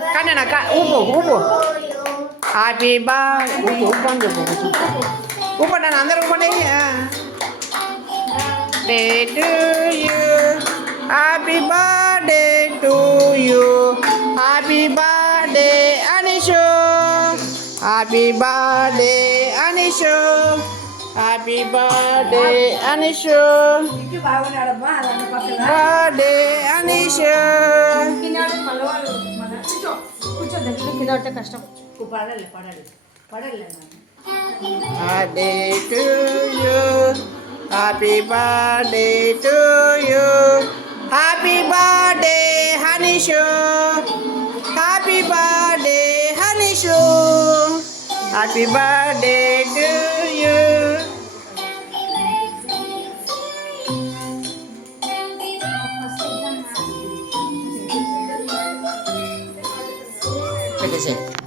Kanan nak ubu. Happy birthday. Upan je buku. Upan dan andar upan ni ya. Day to you. Happy birthday to you. Happy birthday Anisha. Happy birthday Anisha. Happy birthday Anisha. Birthday Anisha. Birthday to you. Happy birthday to you. Happy birthday Anisha. Happy birthday Anisha. Happy birthday to you. What is it?